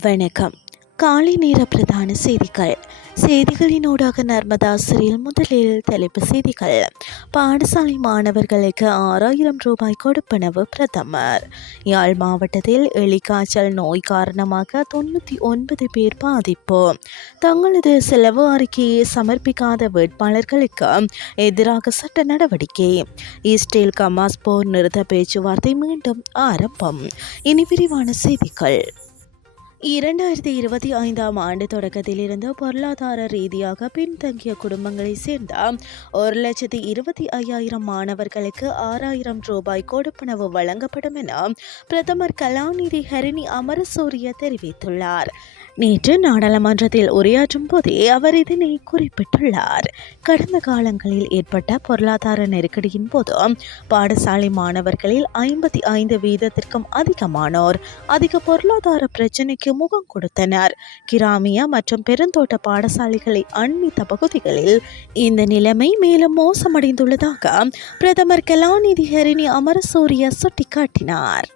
வணக்கம். காலை நேர பிரதான செய்திகள். செய்திகளினூடாக நர்மதா முதலில் தலைப்பு செய்திகள். பாடசாலை மாணவர்களுக்கு ஆறாயிரம் ரூபாய் கொடுப்பனவு பிரதமர். யாழ் மாவட்டத்தில் எலிக்காய்ச்சல் நோய் காரணமாக தொண்ணூற்றி ஒன்பது பேர் பாதிப்பு. தங்களது செலவு அறிக்கையை சமர்ப்பிக்காத வேட்பாளர்களுக்கு எதிராக சட்ட நடவடிக்கை. இஸ்ரேல் கமாஸ் போர் நிறுத்த பேச்சுவார்த்தை மீண்டும் ஆரம்பம். இனி விரிவான செய்திகள். இரண்டாயிரத்தி இருபத்தி ஐந்தாம் ஆண்டு தொடக்கத்திலிருந்து பொருளாதார ரீதியாக பின்தங்கிய குடும்பங்களைச் சேர்ந்த ஒரு லட்சத்தி இருபத்தி ஐயாயிரம் மாணவர்களுக்கு ஆறாயிரம் ரூபாய் கொடுப்பனவு வழங்கப்படும் என பிரதமர் கலாநிதி ஹரிணி அமரசூரிய தெரிவித்துள்ளார். நேற்று நாடாளுமன்றத்தில் உரையாற்றும் போதே அவர் இதனை குறிப்பிட்டுள்ளார். கடந்த காலங்களில் ஏற்பட்ட பொருளாதார நெருக்கடியின் போது பாடசாலை மாணவர்களில் ஐம்பத்தி ஐந்து வீதத்திற்கும் அதிகமானோர் அதிக பொருளாதார பிரச்சினைக்கு முகம் கொடுத்தனர். கிராமிய மற்றும் பெருந்தோட்ட பாடசாலைகளை அண்மித்த பகுதிகளில் இந்த நிலைமை மேலும் மோசமடைந்துள்ளதாக பிரதமர் கலாநிதி ஹரிணி அமரசூரிய சுட்டிக்காட்டினார்.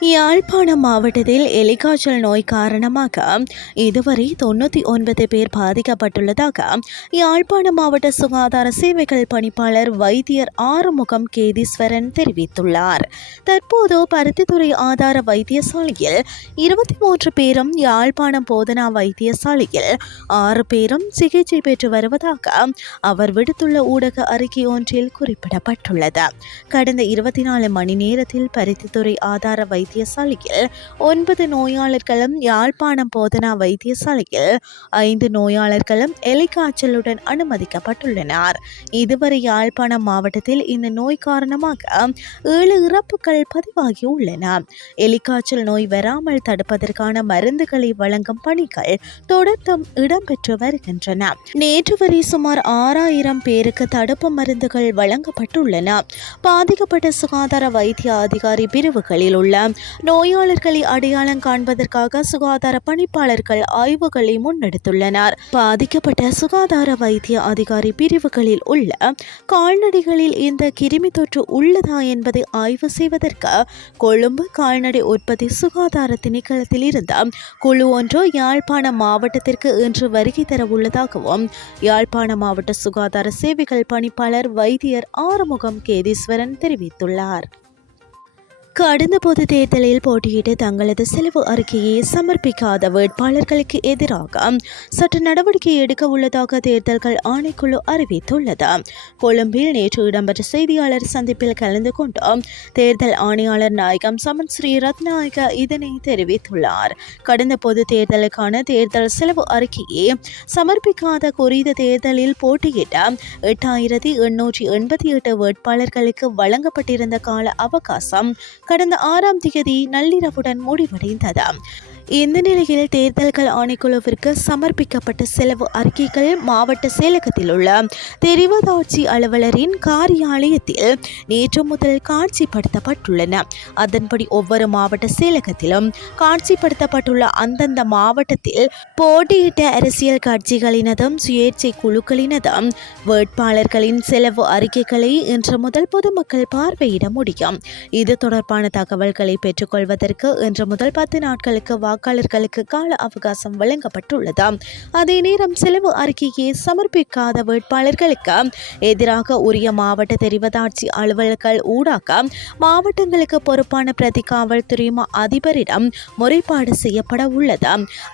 யாழ்ப்பாணம் மாவட்டத்தில் எலிகாய்ச்சல் நோய் காரணமாக இதுவரை தொண்ணூற்றி ஒன்பது பேர் பாதிக்கப்பட்டுள்ளதாக யாழ்ப்பாணம் மாவட்ட சுகாதார சேவைகள் பணிப்பாளர் வைத்தியர் ஆறுமுகம் கேதீஸ்வரன் தெரிவித்துள்ளார். தற்போது பருத்தித்துறை ஆதார வைத்தியசாலையில் இருபத்தி மூன்று பேரும் யாழ்ப்பாணம் போதனா வைத்தியசாலையில் ஆறு பேரும் சிகிச்சை பெற்று வருவதாக அவர் விடுத்துள்ள ஊடக அறிக்கை ஒன்றில் குறிப்பிடப்பட்டுள்ளது. கடந்த இருபத்தி நாலு மணி நேரத்தில் பருத்தித்துறை ஆதார வை வைத்தியசாலையில் ஒன்பது நோயாளர்களும் யாழ்ப்பாணம் போதனா வைத்தியசாலையில் ஐந்து நோயாளர்களும் எலிக்காய்ச்சலுடன் அனுமதிக்கப்பட்டுள்ளனர். இதுவரை யாழ்ப்பாணம் மாவட்டத்தில் இந்த நோய் காரணமாக ஏழு இறப்புகள் பதிவாகியுள்ளன. எலிக்காய்ச்சல் நோய் வராமல் தடுப்பதற்கான மருந்துகளை வழங்கும் பணிகள் தொடர்ந்தும் இடம்பெற்று வருகின்றன. நேற்று வரை சுமார் ஆறாயிரம் பேருக்கு தடுப்பு மருந்துகள் வழங்கப்பட்டுள்ளன. பாதிக்கப்பட்ட சுகாதார வைத்திய அதிகாரி பிரிவுகளில் உள்ள நோயாளர்களை அடையாளம் காண்பதற்காக சுகாதார பணிப்பாளர்கள் ஆய்வுகளை முன்னெடுத்துள்ளனர். பாதிக்கப்பட்ட சுகாதார வைத்திய அதிகாரி பிரிவுகளில் உள்ள கால்நடைகளில் இந்த கிருமி தொற்று உள்ளதா என்பதை ஆய்வு செய்வதற்கு கொழும்பு கால்நடை உற்பத்தி சுகாதார திணைக்களத்தில் இருந்த குழு ஒன்று யாழ்ப்பாணம் மாவட்டத்திற்கு இன்று வருகை தர உள்ளதாகவும் யாழ்ப்பாண மாவட்ட சுகாதார சேவைகள் பணிப்பாளர் வைத்தியர் ஆறுமுகம் கேதீஸ்வரன் தெரிவித்துள்ளார். கடந்த பொது தேர்தலில் போட்டியிட்டு தங்களது செலவு அறிக்கையை சமர்ப்பிக்காத வேட்பாளர்களுக்கு எதிராக சட்ட நடவடிக்கை எடுக்க உள்ளதாக தேர்தல்கள் ஆணைக்குழு அறிவித்துள்ளது. கொழும்பில் நேற்று இடம்பெற்ற செய்தியாளர் சந்திப்பில் கலந்து கொண்டு தேர்தல் ஆணையாளர் நாயகம் சமன் ஸ்ரீ ரத்நாயக இதனை தெரிவித்துள்ளார். கடந்த பொது தேர்தலுக்கான தேர்தல் செலவு அறிக்கையை சமர்ப்பிக்காத குறித்த தேர்தலில் போட்டியிட்ட எட்டாயிரத்தி எண்ணூற்றி எண்பத்தி எட்டு வேட்பாளர்களுக்கு வழங்கப்பட்டிருந்த கால அவகாசம் கடந்த ஆறாம் தேதி நள்ளிரவுடன் முடிவடைந்தது இந்த நிலையில் தேர்தல்கள் ஆணைக்குழுவிற்கு சமர்ப்பிக்கப்பட்ட செலவு அறிக்கைகள் மாவட்ட செயலகத்தில் உள்ள தெரிவதாட்சி அலுவலரின் காரியாலயத்தில் நேற்று முதல் காட்சிப்படுத்தப்பட்டுள்ளன. அதன்படி ஒவ்வொரு மாவட்ட செயலகத்திலும் காட்சிப்படுத்தப்பட்டுள்ள அந்தந்த மாவட்டத்தில் போட்டியிட்ட அரசியல் கட்சிகளினதும் சுயேட்சை குழுக்களினதும் வேட்பாளர்களின் செலவு அறிக்கைகளை இன்று முதல் பொதுமக்கள் பார்வையிட முடியும். இது தொடர்பான தகவல்களை பெற்றுக்கொள்வதற்கு இன்று முதல் பத்து நாட்களுக்கு வாக்காளர்களுக்கு கால அவகாசம் வழங்கப்பட்டுள்ளது அதே நேரம் செலவு அறிக்கையை சமர்ப்பிக்காத வேட்பாளர்களுக்கு எதிராக உரிய மாவட்ட தெரிவதாட்சி அலுவலர்கள் ஊடாக மாவட்டங்களுக்கு பொறுப்பான பிரதி காவல்துறை அதிபரிடம் முறைப்பாடு செய்யப்பட உள்ளது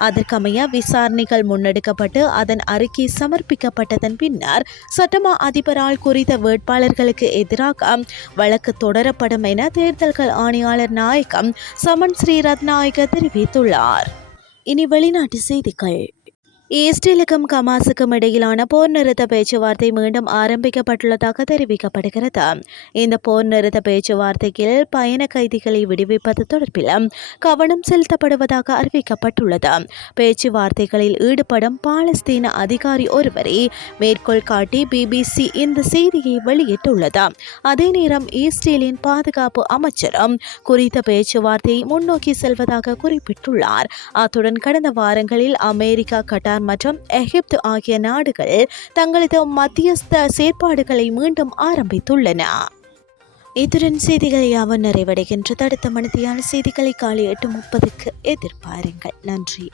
அதற்கமைய விசாரணைகள் முன்னெடுக்கப்பட்டு அதன் அறிக்கை சமர்ப்பிக்கப்பட்டதன் பின்னர் சட்டமா அதிபரால் குறித்த வேட்பாளர்களுக்கு எதிராக வழக்கு தொடரப்படும் என தேர்தல்கள் ஆணையாளர் நாயகம் சமன் ஸ்ரீரத் நாயக தெரிவித்துள்ளார். உள்ளார் இனி வெளிநாட்டு செய்திகள். இஸ்ரேலுக்கும் கமாஸுக்கும் இடையிலான போர் நிறுத்த பேச்சுவார்த்தை மீண்டும் ஆரம்பிக்கப்பட்டுள்ளதாக தெரிவிக்கப்படுகிறது. இந்த போர் நிறுத்த பேச்சுவார்த்தையில் பயண கைதிகளை விடுவிப்பது தொடர்பில் கவனம் செலுத்தப்படுவதாக அறிவிக்கப்பட்டுள்ளது. பேச்சுவார்த்தைகளில் ஈடுபடும் பாலஸ்தீன அதிகாரி ஒருவரை மேற்கோள் காட்டி பிபிசி இந்த செய்தியை வெளியிட்டுள்ளது. அதே நேரம் இஸ்ரேலின் பாதுகாப்பு அமைச்சரும் குறித்த பேச்சுவார்த்தையை முன்னோக்கி செல்வதாக குறிப்பிட்டுள்ளார். அத்துடன் கடந்த வாரங்களில் அமெரிக்கா கட்டார் மற்றும் எகிப்து ஆகிய நாடுகள் தங்களது மத்தியஸ்த செயற்பாடுகளை மீண்டும் ஆரம்பித்துள்ளன. இத்துடன் செய்திகளை அவன் நிறைவடைகின்றது அடுத்த மணித்தியான செய்திகளை காலை எட்டு முப்பதுக்கு எதிர்பாருங்கள். நன்றி.